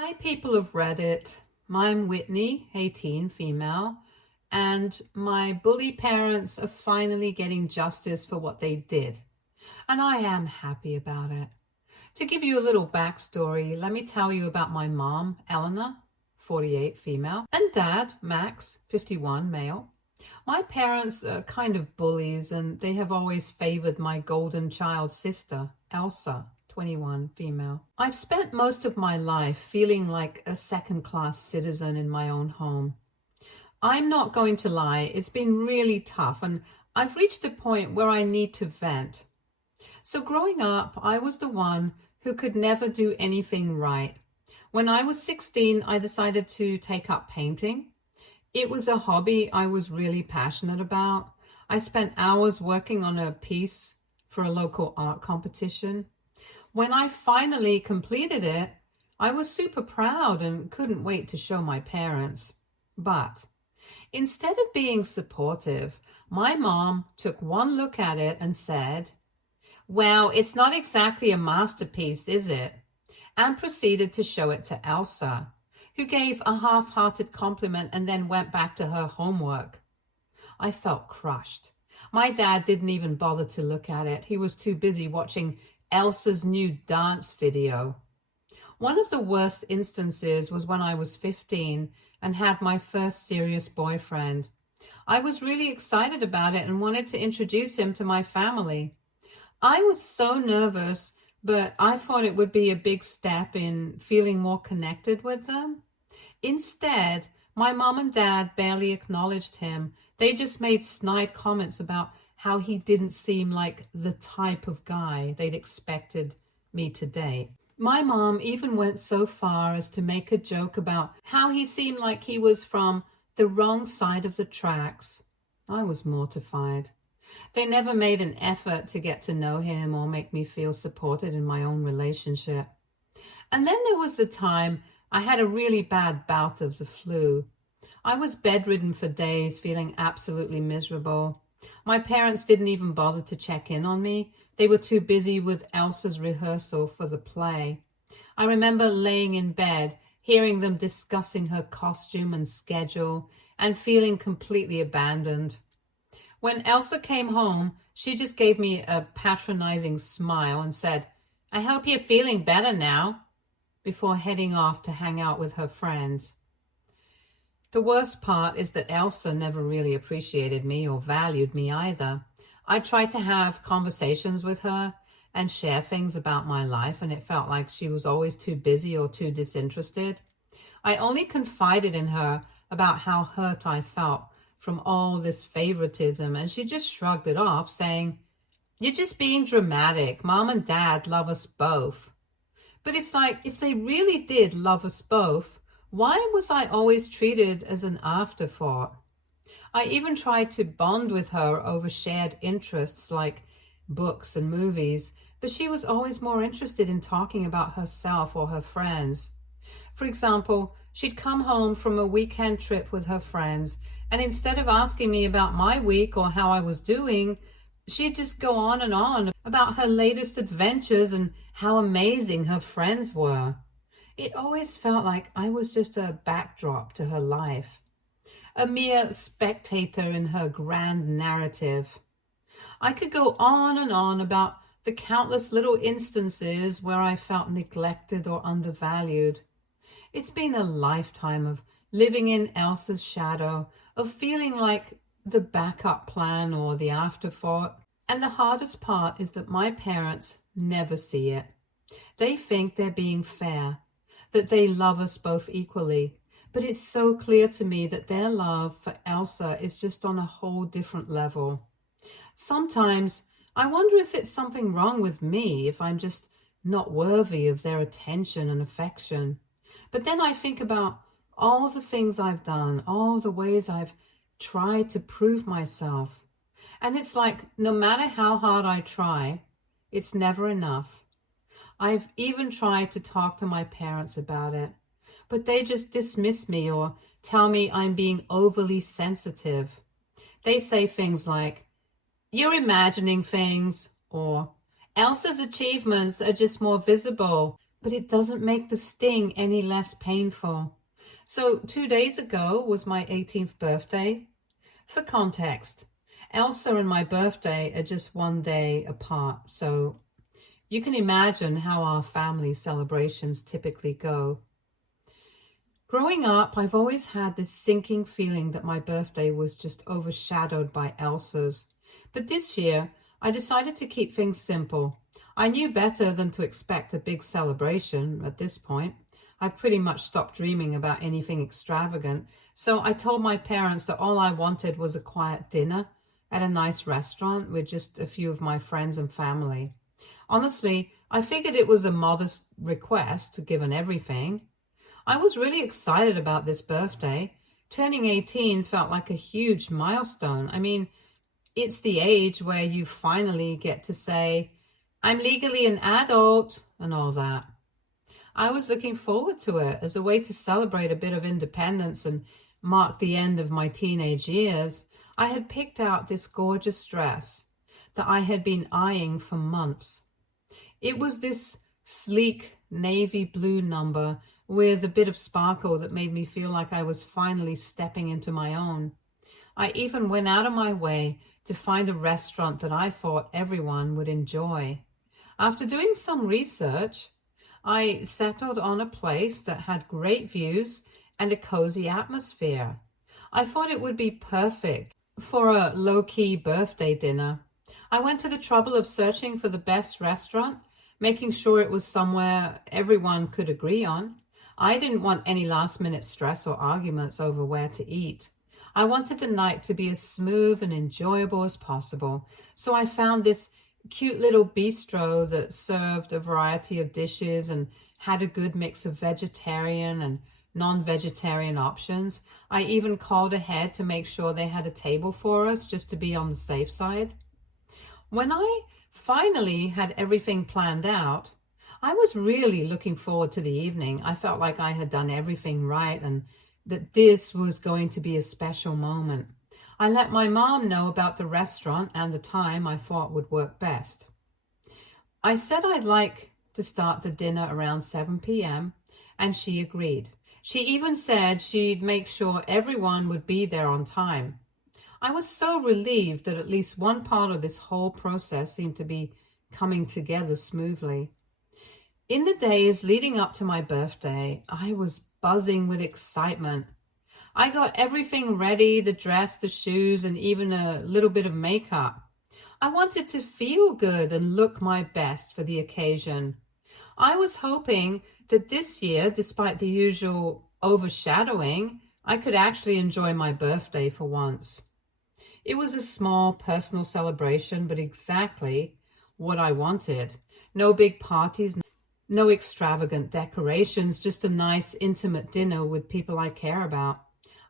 Hi, people of Reddit. I'm Whitney, 18, female, and my bully parents are finally getting justice for what they did, and I am happy about it. To give you a little backstory, let me tell you about my mom, Eleanor, 48, female, and dad, Max, 51, male. My parents are kind of bullies, and they have always favored my golden child sister, Elsa, 21, female. I've spent most of my life feeling like a second-class citizen in my own home. I'm not going to lie, it's been really tough, and I've reached a point where I need to vent. So growing up, I was the one who could never do anything right. When I was 16, I decided to take up painting. It was a hobby I was really passionate about. I spent hours working on a piece for a local art competition. When I finally completed it, I was super proud and couldn't wait to show my parents. But instead of being supportive, my mom took one look at it and said, "Well, it's not exactly a masterpiece, is it?" and proceeded to show it to Elsa, who gave a half-hearted compliment and then went back to her homework. I felt crushed. My dad didn't even bother to look at it. He was too busy watching Elsa's new dance video. One of the worst instances was when I was 15 and had my first serious boyfriend. I was really excited about it and wanted to introduce him to my family. I was so nervous, but I thought it would be a big step in feeling more connected with them. Instead, my mom and dad barely acknowledged him. They just made snide comments about how he didn't seem like the type of guy they'd expected me to date. My mom even went so far as to make a joke about how he seemed like he was from the wrong side of the tracks. I was mortified. They never made an effort to get to know him or make me feel supported in my own relationship. And then there was the time I had a really bad bout of the flu. I was bedridden for days, feeling absolutely miserable. My parents didn't even bother to check in on me. They were too busy with Elsa's rehearsal for the play. I remember laying in bed, hearing them discussing her costume and schedule, and feeling completely abandoned. When Elsa came home, she just gave me a patronizing smile and said, "I hope you're feeling better now," before heading off to hang out with her friends. The worst part is that Elsa never really appreciated me or valued me either. I tried to have conversations with her and share things about my life, and it felt like she was always too busy or too disinterested. I only confided in her about how hurt I felt from all this favoritism, and she just shrugged it off, saying, "You're just being dramatic. Mom and Dad love us both." But it's like, if they really did love us both, why was I always treated as an afterthought? I even tried to bond with her over shared interests like books and movies, but she was always more interested in talking about herself or her friends. For example, she'd come home from a weekend trip with her friends, and instead of asking me about my week or how I was doing, she'd just go on and on about her latest adventures and how amazing her friends were. It always felt like I was just a backdrop to her life, a mere spectator in her grand narrative. I could go on and on about the countless little instances where I felt neglected or undervalued. It's been a lifetime of living in Elsa's shadow, of feeling like the backup plan or the afterthought. And the hardest part is that my parents never see it. They think they're being fair, that they love us both equally. But it's so clear to me that their love for Elsa is just on a whole different level. Sometimes I wonder if it's something wrong with me, if I'm just not worthy of their attention and affection. But then I think about all the things I've done, all the ways I've tried to prove myself. And it's like, no matter how hard I try, it's never enough. I've even tried to talk to my parents about it, but they just dismiss me or tell me I'm being overly sensitive. They say things like, "You're imagining things," or "Elsa's achievements are just more visible." but it doesn't make the sting any less painful. So 2 days ago was my 18th birthday. For context, Elsa and my birthday are just 1 day apart, so you can imagine how our family celebrations typically go. Growing up, I've always had this sinking feeling that my birthday was just overshadowed by Elsa's. But this year, I decided to keep things simple. I knew better than to expect a big celebration at this point. I've pretty much stopped dreaming about anything extravagant, so I told my parents that all I wanted was a quiet dinner at a nice restaurant with just a few of my friends and family. Honestly, I figured it was a modest request given everything. I was really excited about this birthday. Turning 18 felt like a huge milestone. I mean, it's the age where you finally get to say, I'm legally an adult and all that. I was looking forward to it as a way to celebrate a bit of independence and mark the end of my teenage years. I had picked out this gorgeous dress that I had been eyeing for months. It was this sleek navy blue number with a bit of sparkle that made me feel like I was finally stepping into my own. I even went out of my way to find a restaurant that I thought everyone would enjoy. After doing some research, I settled on a place that had great views and a cozy atmosphere. I thought it would be perfect for a low-key birthday dinner. I went to the trouble of searching for the best restaurant, making sure it was somewhere everyone could agree on. I didn't want any last-minute stress or arguments over where to eat. I wanted the night to be as smooth and enjoyable as possible, so I found this cute little bistro that served a variety of dishes and had a good mix of vegetarian and non-vegetarian options. I even called ahead to make sure they had a table for us just to be on the safe side. When I finally had everything planned out, I was really looking forward to the evening. I felt like I had done everything right and that this was going to be a special moment. I let my mom know about the restaurant and the time I thought would work best. I said I'd like to start the dinner around 7 p.m. and she agreed. She even said she'd make sure everyone would be there on time. I was so relieved that at least one part of this whole process seemed to be coming together smoothly. In the days leading up to my birthday, I was buzzing with excitement. I got everything ready, the dress, the shoes, and even a little bit of makeup. I wanted to feel good and look my best for the occasion. I was hoping that this year, despite the usual overshadowing, I could actually enjoy my birthday for once. It was a small personal celebration, but exactly what I wanted. No big parties, no extravagant decorations, just a nice intimate dinner with people I care about.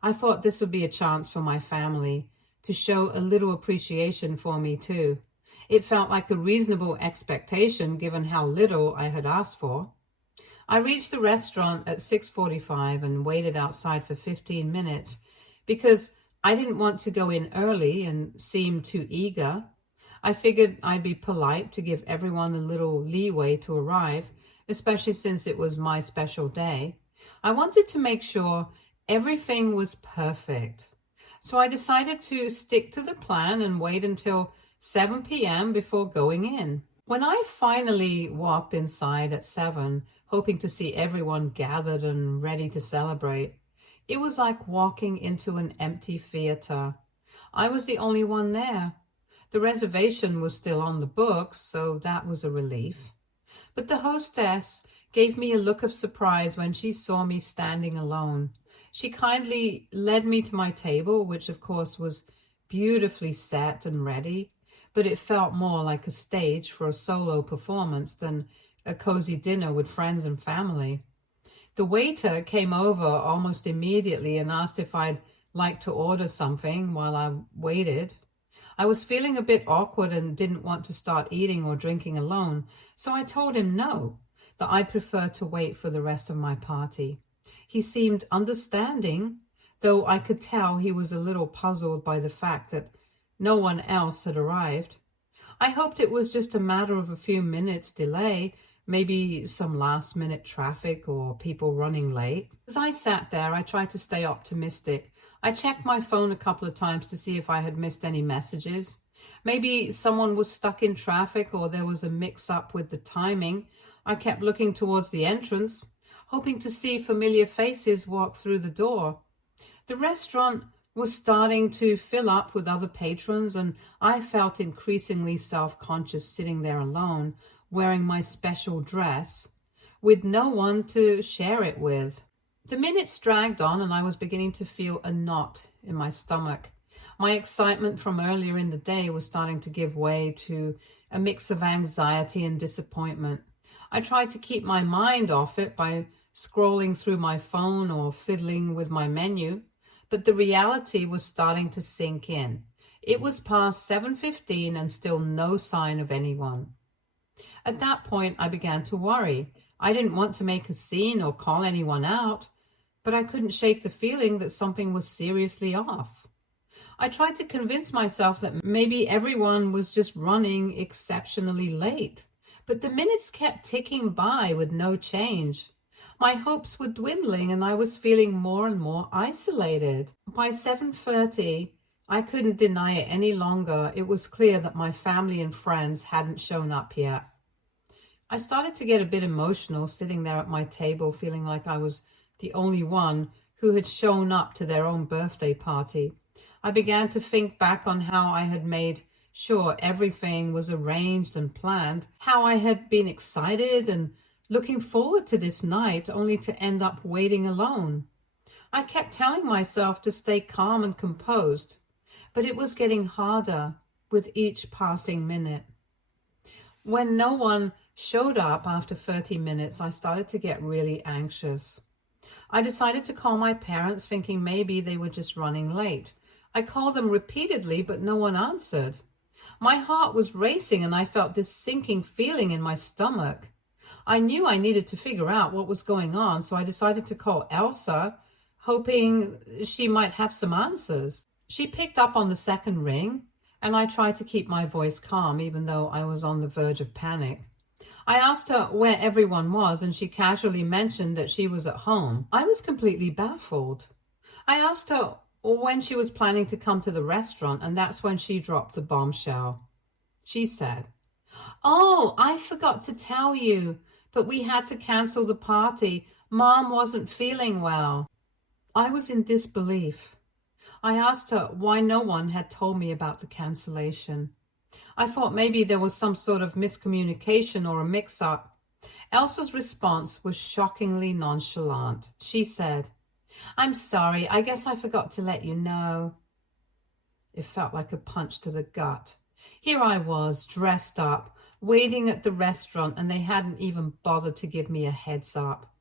I thought this would be a chance for my family to show a little appreciation for me too. It felt like a reasonable expectation given how little I had asked for. I reached the restaurant at 6:45 and waited outside for 15 minutes because I didn't want to go in early and seem too eager. I figured I'd be polite to give everyone a little leeway to arrive, especially since it was my special day. I wanted to make sure everything was perfect. So I decided to stick to the plan and wait until 7 p.m. before going in. When I finally walked inside at 7, hoping to see everyone gathered and ready to celebrate, it was like walking into an empty theater. I was the only one there. The reservation was still on the books, so that was a relief. But the hostess gave me a look of surprise when she saw me standing alone. She kindly led me to my table, which of course was beautifully set and ready, but it felt more like a stage for a solo performance than a cozy dinner with friends and family. The waiter came over almost immediately and asked if I'd like to order something while I waited. I was feeling a bit awkward and didn't want to start eating or drinking alone, so I told him no, that I prefer to wait for the rest of my party. He seemed understanding, though I could tell he was a little puzzled by the fact that no one else had arrived. I hoped it was just a matter of a few minutes delay. maybe some last minute traffic or people running late. As I sat there, I tried to stay optimistic. I checked my phone a couple of times to see if I had missed any messages. Maybe someone was stuck in traffic or there was a mix-up with the timing. I kept looking towards the entrance, hoping to see familiar faces walk through the door. The restaurant was starting to fill up with other patrons, and I felt increasingly self-conscious sitting there alone, wearing my special dress, with no one to share it with. The minutes dragged on, and I was beginning to feel a knot in my stomach. My excitement from earlier in the day was starting to give way to a mix of anxiety and disappointment. I tried to keep my mind off it by scrolling through my phone or fiddling with my menu, but the reality was starting to sink in. It was past 7:15 and still no sign of anyone. At that point, I began to worry. I didn't want to make a scene or call anyone out, but I couldn't shake the feeling that something was seriously off. I tried to convince myself that maybe everyone was just running exceptionally late, but the minutes kept ticking by with no change. My hopes were dwindling and I was feeling more and more isolated. By 7:30, I couldn't deny it any longer. It was clear that my family and friends hadn't shown up yet. I started to get a bit emotional sitting there at my table, feeling like I was the only one who had shown up to their own birthday party. I began to think back on how I had made sure everything was arranged and planned, how I had been excited and looking forward to this night, only to end up waiting alone. I kept telling myself to stay calm and composed, but it was getting harder with each passing minute. When no one showed up after 30 minutes, I started to get really anxious. I decided to call my parents, thinking maybe they were just running late. I called them repeatedly, but no one answered. My heart was racing and I felt this sinking feeling in my stomach. I knew I needed to figure out what was going on, so I decided to call Elsa, hoping she might have some answers. She picked up on the second ring, and I tried to keep my voice calm, even though I was on the verge of panic. I asked her where everyone was, and she casually mentioned that she was at home. I was completely baffled. I asked her when she was planning to come to the restaurant, and that's when she dropped the bombshell. She said, "Oh, I forgot to tell you, but we had to cancel the party. Mom wasn't feeling well." I was in disbelief. I asked her why no one had told me about the cancellation. I thought maybe there was some sort of miscommunication or a mix-up. Elsa's response was shockingly nonchalant. She said, "I'm sorry, I guess I forgot to let you know." It felt like a punch to the gut. Here I was, dressed up, waiting at the restaurant, and they hadn't even bothered to give me a heads up.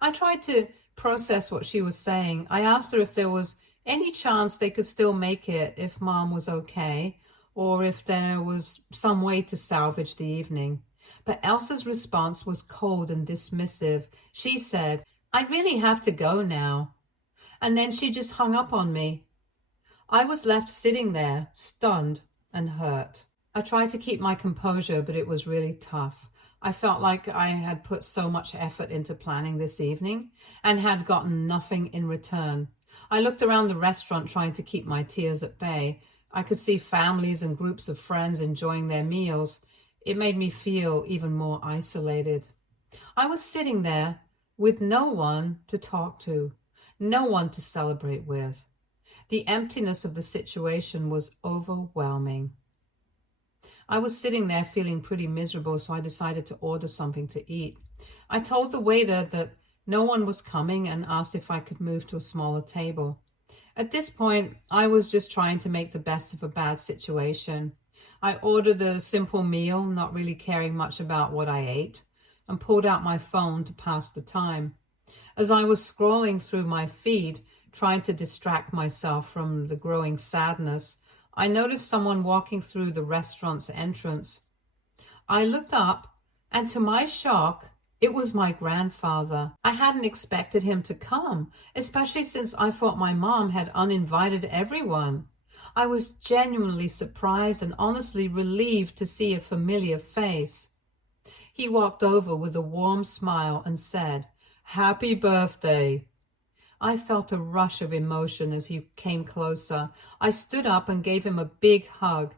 I tried to process what she was saying. I asked her if there was any chance they could still make it if Mom was okay, or if there was some way to salvage the evening. But Elsa's response was cold and dismissive. She said, "I really have to go now." And then she just hung up on me. I was left sitting there, stunned and hurt. I tried to keep my composure, but it was really tough. I felt like I had put so much effort into planning this evening and had gotten nothing in return. I looked around the restaurant trying to keep my tears at bay. I could see families and groups of friends enjoying their meals. It made me feel even more isolated. I was sitting there with no one to talk to, no one to celebrate with. The emptiness of the situation was overwhelming. I was sitting there feeling pretty miserable, so I decided to order something to eat. I told the waiter that no one was coming and asked if I could move to a smaller table. At this point, I was just trying to make the best of a bad situation. I ordered a simple meal, not really caring much about what I ate, and pulled out my phone to pass the time. As I was scrolling through my feed, trying to distract myself from the growing sadness, I noticed someone walking through the restaurant's entrance. I looked up, and to my shock, it was my grandfather. I hadn't expected him to come, especially since I thought my mom had uninvited everyone. I was genuinely surprised and honestly relieved to see a familiar face. He walked over with a warm smile and said, "Happy birthday." I felt a rush of emotion as he came closer. I stood up and gave him a big hug.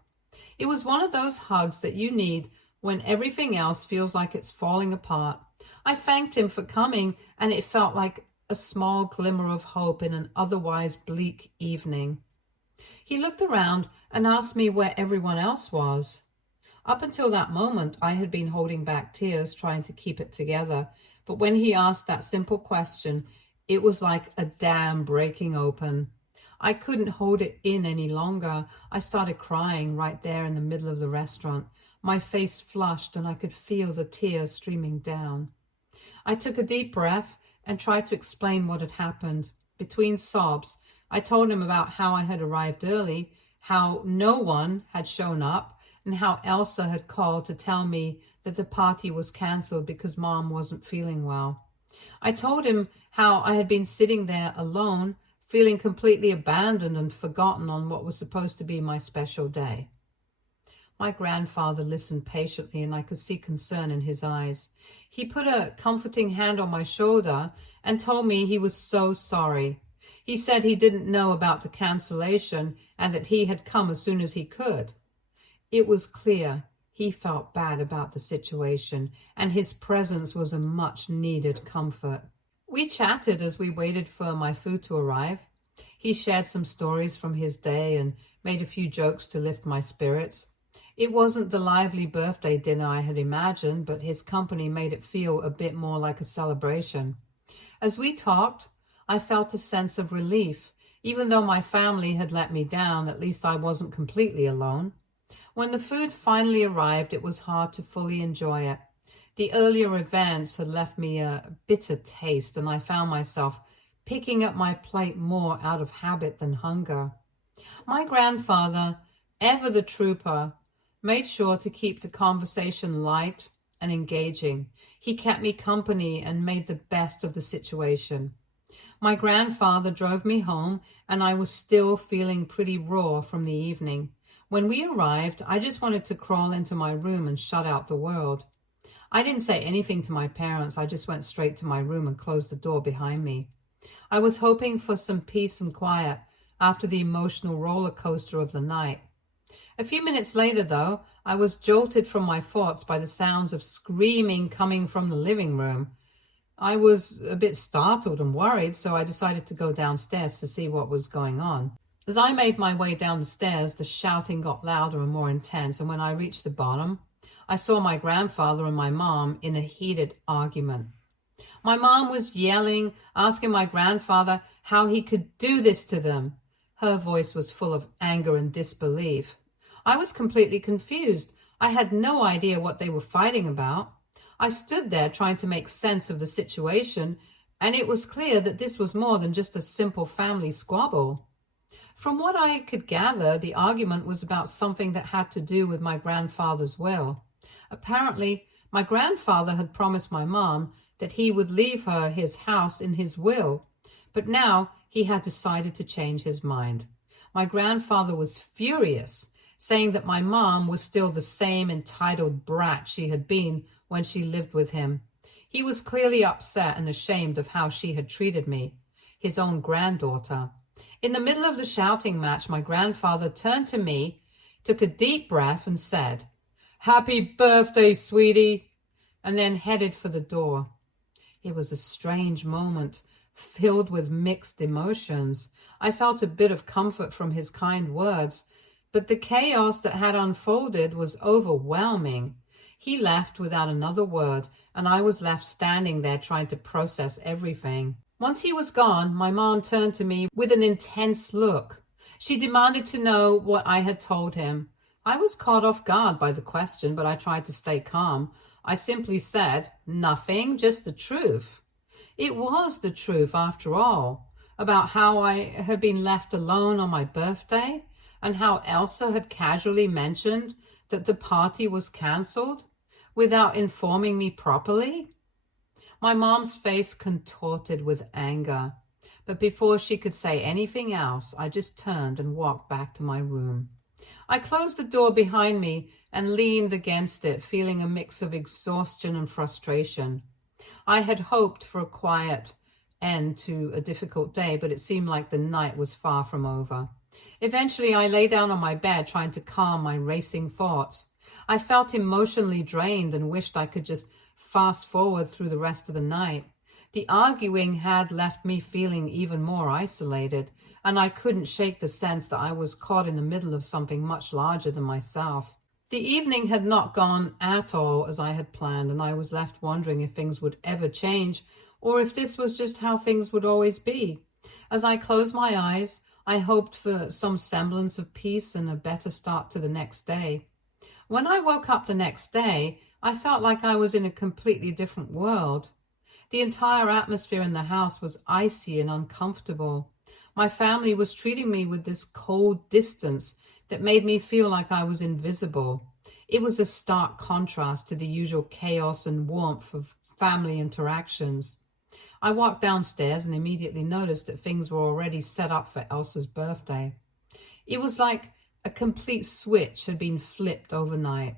It was one of those hugs that you need when everything else feels like it's falling apart. I thanked him for coming, and it felt like a small glimmer of hope in an otherwise bleak evening. He looked around and asked me where everyone else was. Up until that moment, I had been holding back tears, trying to keep it together. But when he asked that simple question, it was like a dam breaking open. I couldn't hold it in any longer. I started crying right there in the middle of the restaurant. My face flushed and I could feel the tears streaming down. I took a deep breath and tried to explain what had happened. Between sobs, I told him about how I had arrived early, how no one had shown up, and how Elsa had called to tell me that the party was canceled because Mom wasn't feeling well. I told him how I had been sitting there alone, feeling completely abandoned and forgotten on what was supposed to be my special day. My grandfather listened patiently, and I could see concern in his eyes. He put a comforting hand on my shoulder and told me he was so sorry. He said he didn't know about the cancellation and that he had come as soon as he could. It was clear he felt bad about the situation, and his presence was a much-needed comfort. We chatted as we waited for my food to arrive. He shared some stories from his day and made a few jokes to lift my spirits. It wasn't the lively birthday dinner I had imagined, but his company made it feel a bit more like a celebration. As we talked, I felt a sense of relief. Even though my family had let me down, at least I wasn't completely alone. When the food finally arrived, it was hard to fully enjoy it. The earlier events had left me a bitter taste, and I found myself picking up my plate more out of habit than hunger. My grandfather, ever the trooper, made sure to keep the conversation light and engaging. He kept me company and made the best of the situation. My grandfather drove me home, and I was still feeling pretty raw from the evening. When we arrived, I just wanted to crawl into my room and shut out the world. I didn't say anything to my parents. I just went straight to my room and closed the door behind me. I was hoping for some peace and quiet after the emotional roller coaster of the night. A few minutes later, though, I was jolted from my thoughts by the sounds of screaming coming from the living room. I was a bit startled and worried, so I decided to go downstairs to see what was going on. As I made my way down the stairs, the shouting got louder and more intense, and when I reached the bottom, I saw my grandfather and my mom in a heated argument. My mom was yelling, asking my grandfather how he could do this to them. Her voice was full of anger and disbelief. I was completely confused. I had no idea what they were fighting about. I stood there trying to make sense of the situation, and it was clear that this was more than just a simple family squabble. From what I could gather, the argument was about something that had to do with my grandfather's will. Apparently, my grandfather had promised my mom that he would leave her his house in his will, but now he had decided to change his mind. My grandfather was furious, saying that my mom was still the same entitled brat she had been when she lived with him. He was clearly upset and ashamed of how she had treated me, his own granddaughter. In the middle of the shouting match, my grandfather turned to me, took a deep breath and said, "Happy birthday, sweetie," and then headed for the door. It was a strange moment, filled with mixed emotions. I felt a bit of comfort from his kind words, but the chaos that had unfolded was overwhelming. He left without another word, and I was left standing there trying to process everything. Once he was gone, my mom turned to me with an intense look. She demanded to know what I had told him. I was caught off guard by the question, but I tried to stay calm. I simply said, "Nothing, just the truth." It was the truth, after all, about how I had been left alone on my birthday, and how Elsa had casually mentioned that the party was cancelled without informing me properly. My mom's face contorted with anger, but before she could say anything else, I just turned and walked back to my room. I closed the door behind me and leaned against it, feeling a mix of exhaustion and frustration. I had hoped for a quiet end to a difficult day, but it seemed like the night was far from over. Eventually, I lay down on my bed, trying to calm my racing thoughts. I felt emotionally drained and wished I could just fast forward through the rest of the night. The arguing had left me feeling even more isolated, and I couldn't shake the sense that I was caught in the middle of something much larger than myself. The evening had not gone at all as I had planned, and I was left wondering if things would ever change, or if this was just how things would always be. As I closed my eyes, I hoped for some semblance of peace and a better start to the next day. When I woke up the next day, I felt like I was in a completely different world. The entire atmosphere in the house was icy and uncomfortable. My family was treating me with this cold distance that made me feel like I was invisible. It was a stark contrast to the usual chaos and warmth of family interactions. I walked downstairs and immediately noticed that things were already set up for Elsa's birthday. It was like a complete switch had been flipped overnight.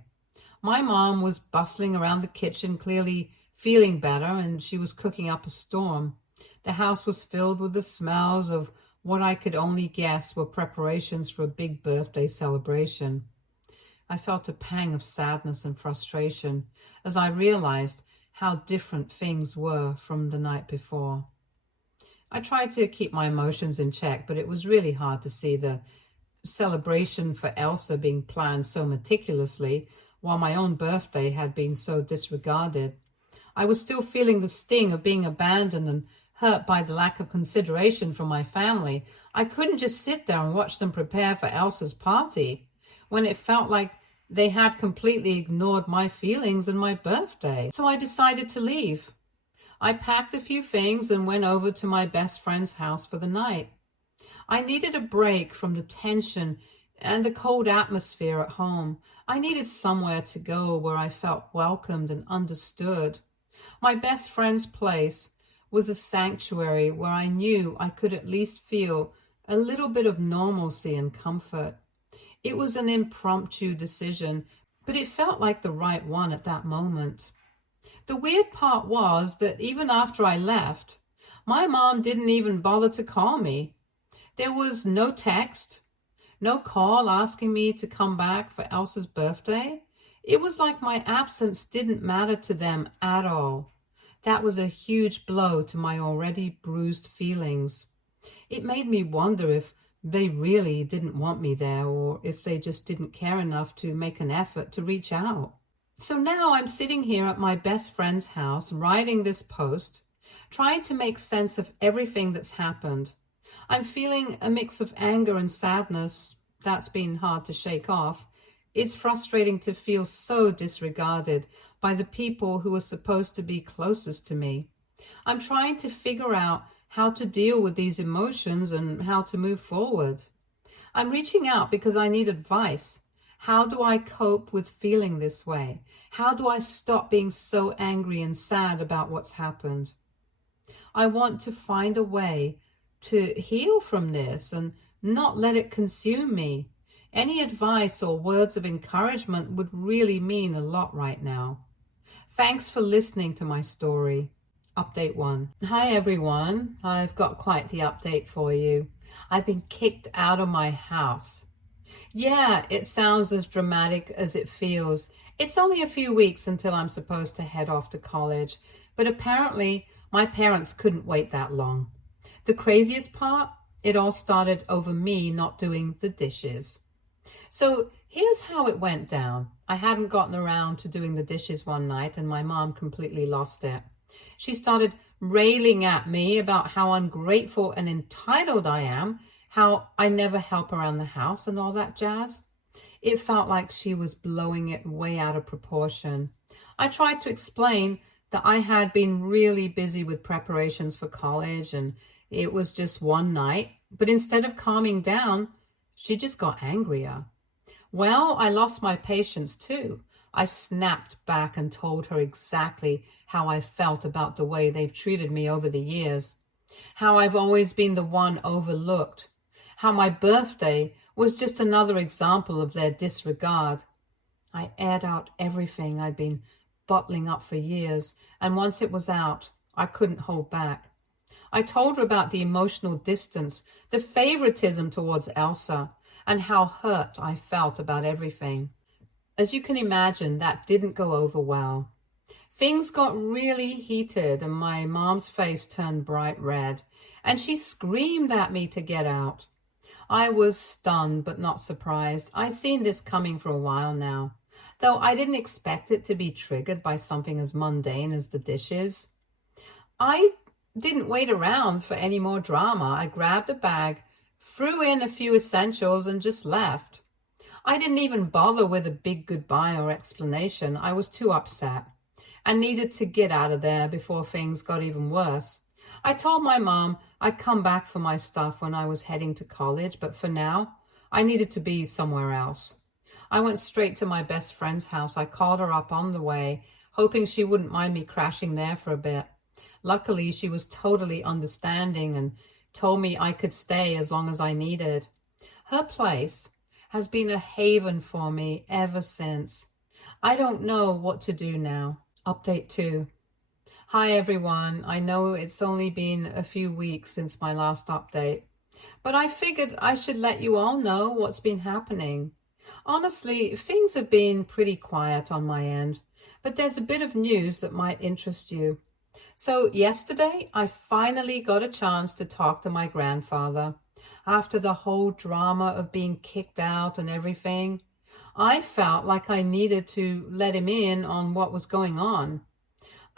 My mom was bustling around the kitchen, clearly feeling better, and she was cooking up a storm. The house was filled with the smells of what I could only guess were preparations for a big birthday celebration. I felt a pang of sadness and frustration as I realized how different things were from the night before. I tried to keep my emotions in check, but it was really hard to see the celebration for Elsa being planned so meticulously, while my own birthday had been so disregarded. I was still feeling the sting of being abandoned and hurt by the lack of consideration from my family. I couldn't just sit there and watch them prepare for Elsa's party when it felt like they had completely ignored my feelings and my birthday. So I decided to leave. I packed a few things and went over to my best friend's house for the night. I needed a break from the tension and the cold atmosphere at home. I needed somewhere to go where I felt welcomed and understood. My best friend's place was a sanctuary where I knew I could at least feel a little bit of normalcy and comfort. It was an impromptu decision, but it felt like the right one at that moment. The weird part was that even after I left, my mom didn't even bother to call me. There was no text, no call asking me to come back for Elsa's birthday. It was like my absence didn't matter to them at all. That was a huge blow to my already bruised feelings. It made me wonder if they really didn't want me there, or if they just didn't care enough to make an effort to reach out. So now I'm sitting here at my best friend's house, writing this post, trying to make sense of everything that's happened. I'm feeling a mix of anger and sadness. That's been hard to shake off. It's frustrating to feel so disregarded by the people who are supposed to be closest to me. I'm trying to figure out how to deal with these emotions and how to move forward. I'm reaching out because I need advice. How do I cope with feeling this way? How do I stop being so angry and sad about what's happened? I want to find a way to heal from this and not let it consume me. Any advice or words of encouragement would really mean a lot right now. Thanks for listening to my story. Update 1. Hi everyone, I've got quite the update for you. I've been kicked out of my house. Yeah, it sounds as dramatic as it feels. It's only a few weeks until I'm supposed to head off to college, but apparently my parents couldn't wait that long. The craziest part? It all started over me not doing the dishes. So here's how it went down. I hadn't gotten around to doing the dishes one night and my mom completely lost it. She started railing at me about how ungrateful and entitled I am, how I never help around the house and all that jazz. It felt like she was blowing it way out of proportion. I tried to explain that I had been really busy with preparations for college and it was just one night, but instead of calming down, she just got angrier. Well, I lost my patience too. I snapped back and told her exactly how I felt about the way they've treated me over the years, how I've always been the one overlooked, how my birthday was just another example of their disregard. I aired out everything I'd been bottling up for years, and once it was out, I couldn't hold back. I told her about the emotional distance, the favoritism towards Elsa, and how hurt I felt about everything. As you can imagine, that didn't go over well. Things got really heated and my mom's face turned bright red, and she screamed at me to get out. I was stunned but not surprised. I'd seen this coming for a while now, though I didn't expect it to be triggered by something as mundane as the dishes. I didn't wait around for any more drama. I grabbed a bag, threw in a few essentials, and just left. I didn't even bother with a big goodbye or explanation. I was too upset and needed to get out of there before things got even worse. I told my mom I'd come back for my stuff when I was heading to college, but for now, I needed to be somewhere else. I went straight to my best friend's house. I called her up on the way, hoping she wouldn't mind me crashing there for a bit. Luckily, she was totally understanding and told me I could stay as long as I needed. Her place has been a haven for me ever since. I don't know what to do now. Update 2. Hi everyone. I know it's only been a few weeks since my last update, but I figured I should let you all know what's been happening. Honestly, things have been pretty quiet on my end, but there's a bit of news that might interest you. So yesterday, I finally got a chance to talk to my grandfather. After the whole drama of being kicked out and everything, I felt like I needed to let him in on what was going on.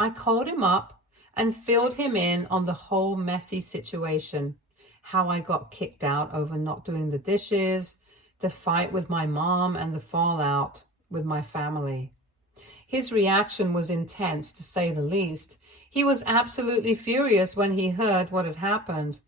I called him up and filled him in on the whole messy situation, how I got kicked out over not doing the dishes, the fight with my mom, and the fallout with my family. His reaction was intense, to say the least. He was absolutely furious when he heard what had happened.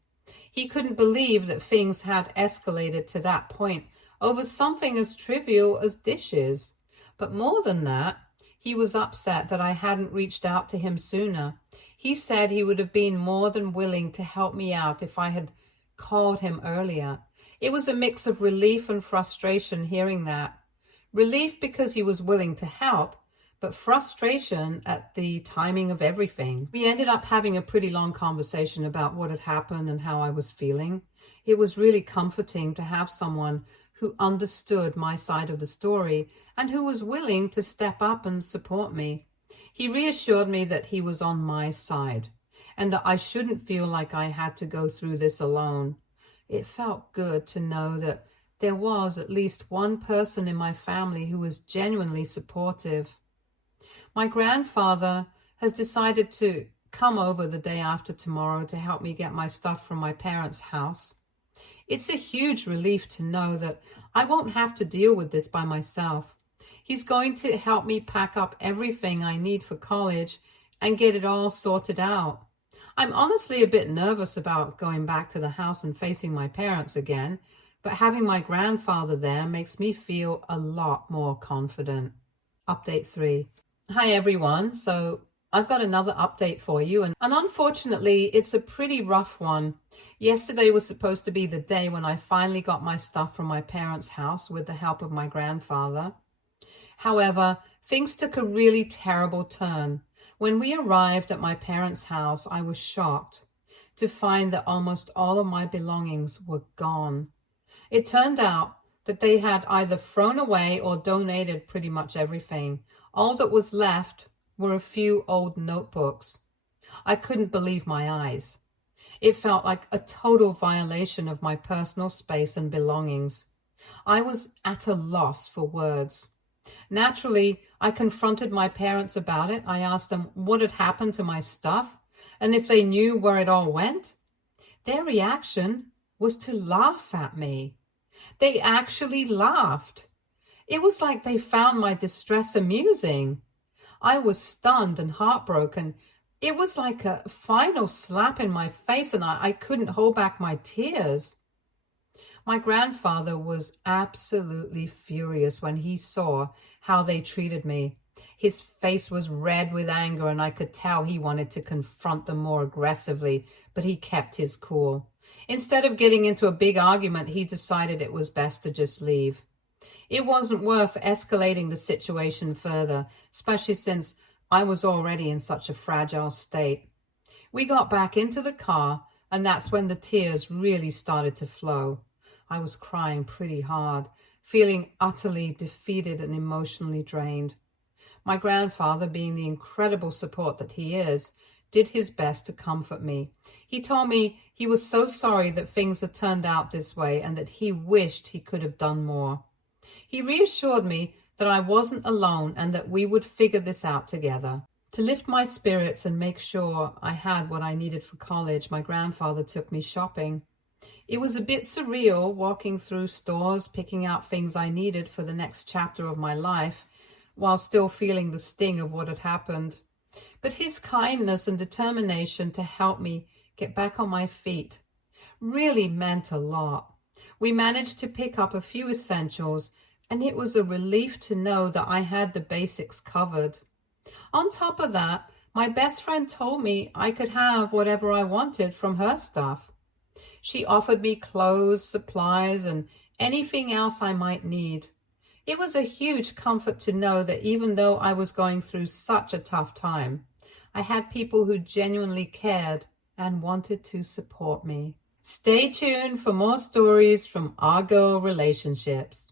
He couldn't believe that things had escalated to that point over something as trivial as dishes. But more than that, he was upset that I hadn't reached out to him sooner. He said he would have been more than willing to help me out if I had called him earlier. It was a mix of relief and frustration hearing that. Relief because he was willing to help, but frustration at the timing of everything. We ended up having a pretty long conversation about what had happened and how I was feeling. It was really comforting to have someone who understood my side of the story and who was willing to step up and support me. He reassured me that he was on my side and that I shouldn't feel like I had to go through this alone. It felt good to know that there was at least one person in my family who was genuinely supportive. My grandfather has decided to come over the day after tomorrow to help me get my stuff from my parents' house. It's a huge relief to know that I won't have to deal with this by myself. He's going to help me pack up everything I need for college and get it all sorted out. I'm honestly a bit nervous about going back to the house and facing my parents again, but having my grandfather there makes me feel a lot more confident. Update 3. Hi everyone. So I've got another update for you, and unfortunately it's a pretty rough one. Yesterday was supposed to be the day when I finally got my stuff from my parents' house with the help of my grandfather. However, things took a really terrible turn. When we arrived at my parents' house, I was shocked to find that almost all of my belongings were gone. It turned out that they had either thrown away or donated pretty much everything. All that was left were a few old notebooks. I couldn't believe my eyes. It felt like a total violation of my personal space and belongings. I was at a loss for words. Naturally, I confronted my parents about it. I asked them what had happened to my stuff and if they knew where it all went. Their reaction was to laugh at me. They actually laughed. It was like they found my distress amusing. I was stunned and heartbroken. It was like a final slap in my face, and I couldn't hold back my tears. My grandfather was absolutely furious when he saw how they treated me. His face was red with anger, and I could tell he wanted to confront them more aggressively, but he kept his cool. Instead of getting into a big argument, he decided it was best to just leave. It wasn't worth escalating the situation further, especially since I was already in such a fragile state. We got back into the car, and that's when the tears really started to flow. I was crying pretty hard, feeling utterly defeated and emotionally drained. My grandfather, being the incredible support that he is, did his best to comfort me. He told me he was so sorry that things had turned out this way and that he wished he could have done more. He reassured me that I wasn't alone and that we would figure this out together. To lift my spirits and make sure I had what I needed for college, my grandfather took me shopping. It was a bit surreal walking through stores, picking out things I needed for the next chapter of my life, while still feeling the sting of what had happened. But his kindness and determination to help me get back on my feet really meant a lot. We managed to pick up a few essentials, and it was a relief to know that I had the basics covered. On top of that, my best friend told me I could have whatever I wanted from her stuff. She offered me clothes, supplies, and anything else I might need. It was a huge comfort to know that even though I was going through such a tough time, I had people who genuinely cared and wanted to support me. Stay tuned for more stories from our girl relationships.